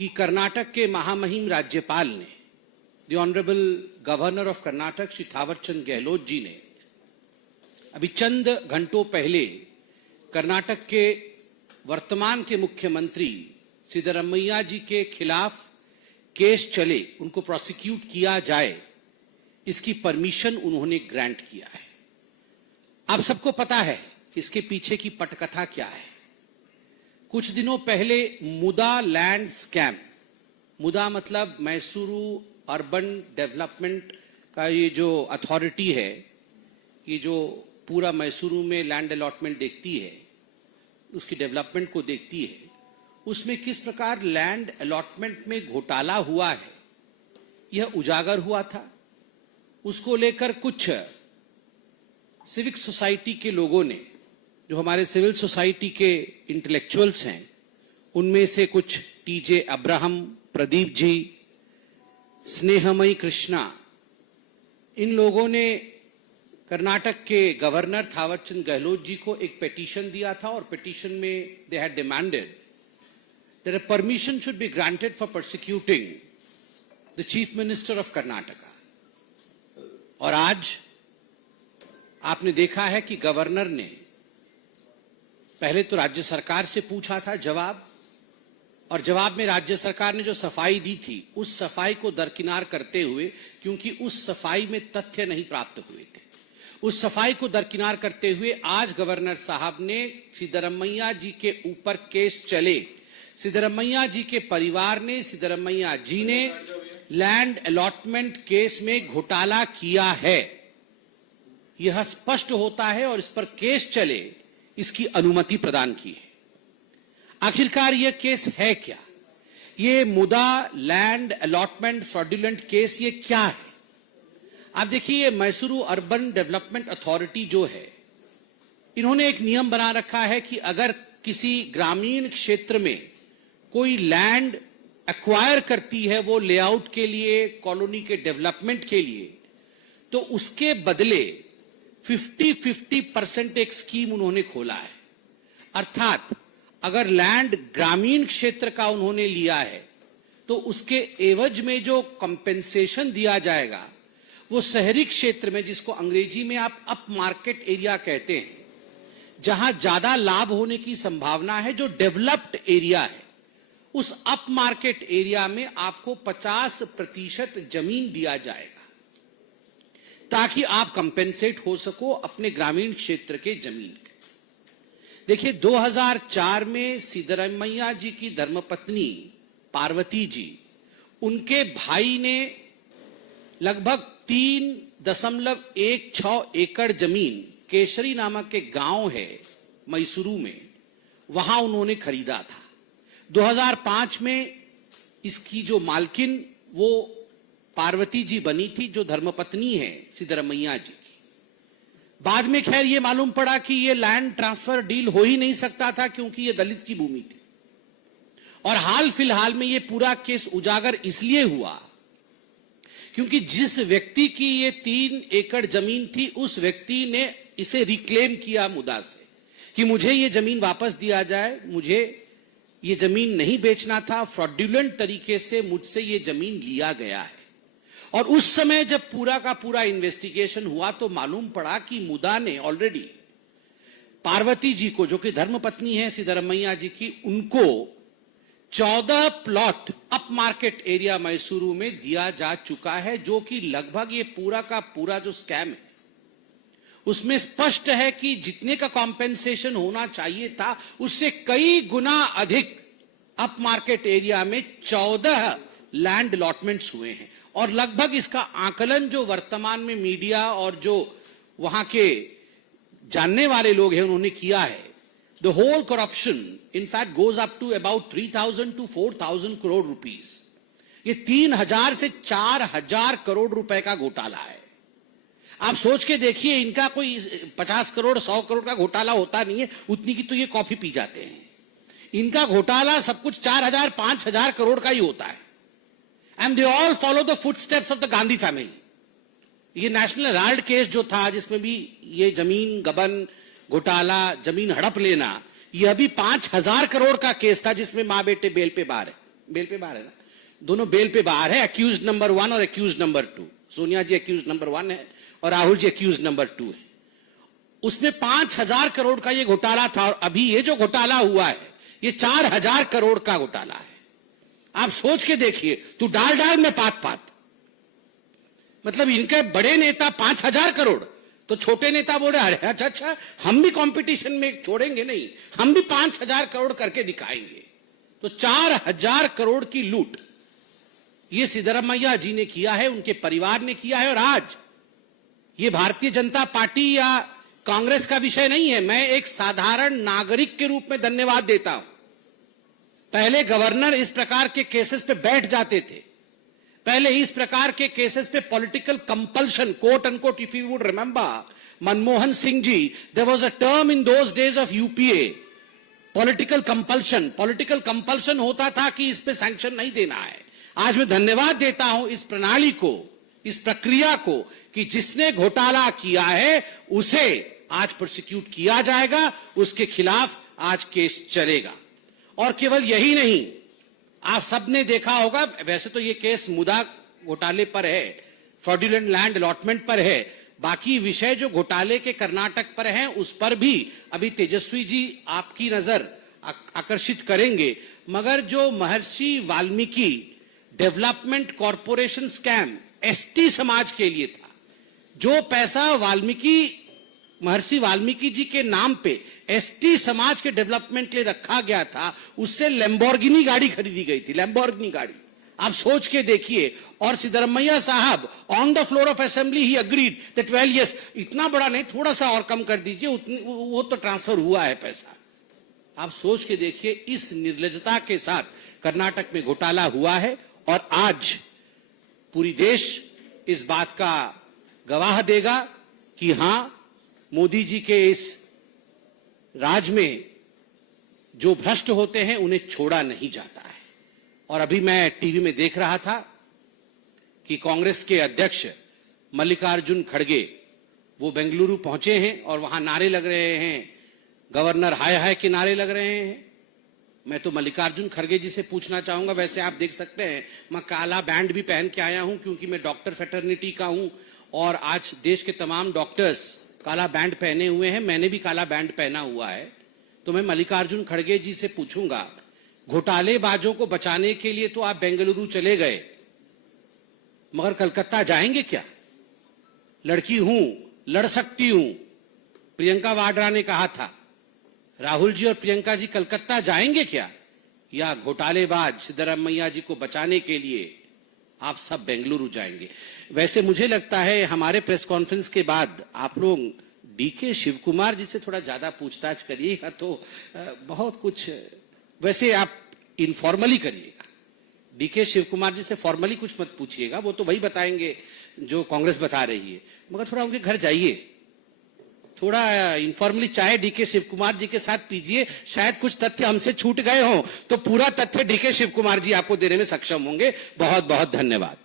कि कर्नाटक के महामहिम राज्यपाल ने, the honourable governor of Karnataka Shri Thaawarchand Gehlot ji ने अभी चंद घंटों पहले कर्नाटक के वर्तमान के मुख्यमंत्री सिद्धरमैया जी के खिलाफ केस चले, उनको प्रोसिक्यूट किया जाए, इसकी परमिशन उन्होंने ग्रांट किया है। आप सबको पता है इसके पीछे की पटकथा क्या है। कुछ दिनों पहले मुदा लैंड स्कैम, मुदा मतलब मैसूरू अर्बन डेवलपमेंट का ये जो अथॉरिटी है, ये जो पूरा मैसूरू में लैंड अलॉटमेंट देखती है, उसकी डेवलपमेंट को देखती है, उसमें किस प्रकार लैंड अलॉटमेंट में घोटाला हुआ है यह उजागर हुआ था। उसको लेकर कुछ सिविक सोसाइटी के लोगों ने, जो हमारे सिविल सोसाइटी के इंटेलेक्चुअल्स हैं, उनमें से कुछ टीजे अब्राहम, प्रदीप जी, स्नेहमयी कृष्णा, इन लोगों ने कर्नाटक के गवर्नर थावरचंद गहलोत जी को एक पिटीशन दिया था और पिटीशन में they had demanded that a permission should be granted for prosecuting the chief minister of Karnataka. और आज आपने देखा है कि गवर्नर ने पहले तो राज्य सरकार से पूछा था जवाब, और जवाब में राज्य सरकार ने जो सफाई दी थी उस सफाई को दरकिनार करते हुए, क्योंकि उस सफाई में तथ्य नहीं प्राप्त हुए थे, उस सफाई को दरकिनार करते हुए आज गवर्नर साहब ने सिद्धरमैया जी के ऊपर केस चले, सिद्धरमैया जी के परिवार ने, सिद्धरमैया जी ने लैंड अलॉटमेंट केस में घोटाला किया है, यह स्पष्ट होता है, और इस पर केस चले इसकी अनुमति प्रदान की है। आखिरकार यह केस है क्या? यह मुदा लैंड अलॉटमेंट फ्रॉडुलेंट केस ये क्या है? आप देखिए, ये मैसूरू अर्बन डेवलपमेंट अथॉरिटी जो है, इन्होंने एक नियम बना रखा है कि अगर किसी ग्रामीण क्षेत्र में कोई लैंड एक्वायर करती है, वो लेआउट के लिए, कॉलोनी के डेवलपमेंट के लिए, तो उसके बदले 50-50% एक स्कीम उन्होंने खोला है। अर्थात अगर लैंड ग्रामीण क्षेत्र का उन्होंने लिया है तो उसके एवज में जो कंपेंसेशन दिया जाएगा वो शहरी क्षेत्र में, जिसको अंग्रेजी में आप अप मार्केट एरिया कहते हैं, जहां ज्यादा लाभ होने की संभावना है, जो डेवलप्ड एरिया है, उस अप मार्केट एरिया में आपको 50% जमीन दिया जाएगा ताकि आप कंपेंसेट हो सको अपने ग्रामीण क्षेत्र के जमीन के। देखिए, 2004 में सिद्धरमैया जी की धर्मपत्नी पार्वती जी, उनके भाई ने लगभग 3.16 एकड़ जमीन, केशरी नामक एक गांव है मैसूरू में, वहां उन्होंने खरीदा था। 2005 में इसकी जो मालकिन वो पार्वती जी बनी थी, जो धर्मपत्नी है सिद्धरमैया जी की। बाद में खैर ये मालूम पड़ा कि ये लैंड ट्रांसफर डील हो ही नहीं सकता था, क्योंकि ये दलित की भूमि थी। और हाल फिलहाल में ये पूरा केस उजागर इसलिए हुआ क्योंकि जिस व्यक्ति की ये 3 एकड़ जमीन थी, उस व्यक्ति ने इसे रिक्लेम किया मुदा से कि मुझे ये जमीन वापस दिया जाए, मुझे ये जमीन नहीं बेचना था, फ्रॉडुलेंट तरीके से मुझसे ये जमीन लिया गया है। और उस समय जब पूरा का पूरा इन्वेस्टिगेशन हुआ तो मालूम पड़ा कि मुदा ने ऑलरेडी पार्वती जी को, जो कि धर्मपत्नी है सिद्धरमैया जी की, उनको 14 plot up market area Mysuru में दिया जा चुका है, जो कि लगभग ये पूरा का पूरा जो स्कैम है उसमें स्पष्ट है कि जितने का कॉम्पेंसेशन होना चाहिए था उससे कई गुना अधिक अप मार्केट एरिया में 14 लैंड अलॉटमेंट्स हुए हैं। और लगभग इसका आकलन जो वर्तमान में मीडिया और जो वहां के जानने वाले लोग हैं उन्होंने किया है, the whole corruption in fact goes up to about 3,000 to 4,000 crore rupees. ये 3,000 से 4,000 करोड़ रुपए का घोटाला है। आप सोच के देखिए, इनका कोई 50 करोड़ 100 करोड़ का घोटाला होता नहीं है, उतनी की तो ये कॉफी पी जाते हैं। इनका घोटाला सब कुछ 4,000 5,000 करोड़ का ही होता है। And they all follow the footsteps of the Gandhi family. ये नेशनल हेराल्ड केस जो था, जिसमें भी ये जमीन गबन घोटाला, जमीन हड़प लेना, यह भी 5,000 करोड़ का केस था, जिसमें मां बेटे बेल पे बाहर है, बेल पे बाहर है ना, दोनों बेल पे बाहर है, अक्यूज नंबर 1 और अक्यूज नंबर 2। सोनिया जी अक्यूज नंबर 1 है और राहुल जी अक्यूज नंबर 2 है। उसमें 5,000 करोड़ का ये घोटाला था और अभी ये जो घोटाला हुआ है ये 4,000 करोड़ का घोटाला है। आप सोच के देखिए, तू डाल डाल में पात पात, मतलब इनके बड़े नेता 5,000 करोड़, तो छोटे नेता बोल रहे अरे अच्छा हम भी कंपटीशन में छोड़ेंगे नहीं, हम भी 5,000 करोड़ करके दिखाएंगे। तो 4,000 करोड़ की लूट ये सिद्धरामैया जी ने किया है, उनके परिवार ने किया है। और आज ये भारतीय जनता पार्टी या कांग्रेस का विषय नहीं है, मैं एक साधारण नागरिक के रूप में धन्यवाद देता हूं। पहले गवर्नर इस प्रकार के केसेस पे बैठ जाते थे, पहले इस प्रकार के केसेस पे political compulsion, quote unquote, if you would remember Manmohan Singh ji, there was a term in those days of UPA, political compulsion होता था कि इस पे सैंक्शन नहीं देना है। आज मैं धन्यवाद देता हूं इस प्रणाली को, इस प्रक्रिया को, कि जिसने घोटाला किया है उसे आज प्रोसिक्यूट किया जाएगा, उसके खिलाफ आज केस चलेगा। और केवल यही नहीं, आप सबने देखा होगा, वैसे तो ये केस मुदा घोटाले पर है, फ्रॉडुलेंट लैंड अलॉटमेंट पर है, बाकी विषय जो घोटाले के कर्नाटक पर हैं उस पर भी अभी तेजस्वी जी आपकी नजर आकर्षित करेंगे। मगर जो महर्षि Valmiki development corporation scam ST समाज के लिए था, जो पैसा महर्षि वाल्मीकि जी के नाम पे एसटी समाज के डेवलपमेंट के लिए रखा गया था, उससे लैम्बोर्गिनी गाड़ी खरीदी गई थी, लैम्बोर्गिनी गाड़ी। आप सोच के देखिए। और सिद्धरामैया साहब on the floor of assembly he agreed that well yes, इतना बड़ा नहीं, थोड़ा सा और कम कर दीजिए, वो तो ट्रांसफर हुआ है पैसा। आप सोच के देखिए, इस निर्लजता के साथ कर्नाटक में घोटाला हुआ है और आज पूरी देश इस बात का गवाह देगा कि हां, मोदी जी के इस राज में जो भ्रष्ट होते हैं उन्हें छोड़ा नहीं जाता है। और अभी मैं टीवी में देख रहा था कि कांग्रेस के अध्यक्ष मल्लिकार्जुन खड़गे वो बेंगलुरु पहुंचे हैं और वहां नारे लग रहे हैं, गवर्नर हाय हाय के नारे लग रहे हैं। मैं तो मल्लिकार्जुन खड़गे जी से पूछना चाहूंगा, वैसे आप देख सकते हैं मैं काला बैंड भी पहन के आया हूं क्योंकि मैं डॉक्टर फेटर्निटी का हूं और आज देश के तमाम डॉक्टर्स काला बैंड पहने हुए हैं, मैंने भी काला बैंड पहना हुआ है। तो मैं मल्लिकार्जुन खड़गे जी से पूछूंगा, घोटालेबाजों को बचाने के लिए तो आप बेंगलुरु चले गए, मगर कलकत्ता जाएंगे क्या? लड़की हूं, लड़ सकती हूं, प्रियंका वाड्रा ने कहा था। राहुल जी और प्रियंका जी कलकत्ता जाएंगे क्या? या घोटालेबाज सिद्धरामैया जी को बचाने के लिए आप सब बेंगलुरु जाएंगे? वैसे मुझे लगता है हमारे प्रेस कॉन्फ्रेंस के बाद आप लोग डीके शिव कुमार जी से थोड़ा ज्यादा पूछताछ करिएगा तो बहुत कुछ, वैसे आप इनफॉर्मली करिएगा, डीके शिव कुमार जी से फॉर्मली कुछ मत पूछिएगा, वो तो वही बताएंगे जो कांग्रेस बता रही है। मगर थोड़ा उनके घर जाइए, थोड़ा इनफॉर्मली चाय डीके शिव कुमार जी के साथ पीजिए, शायद कुछ तथ्य हमसे छूट गए हों तो पूरा तथ्य डीके शिव कुमार जी आपको देने में सक्षम होंगे। बहुत बहुत धन्यवाद।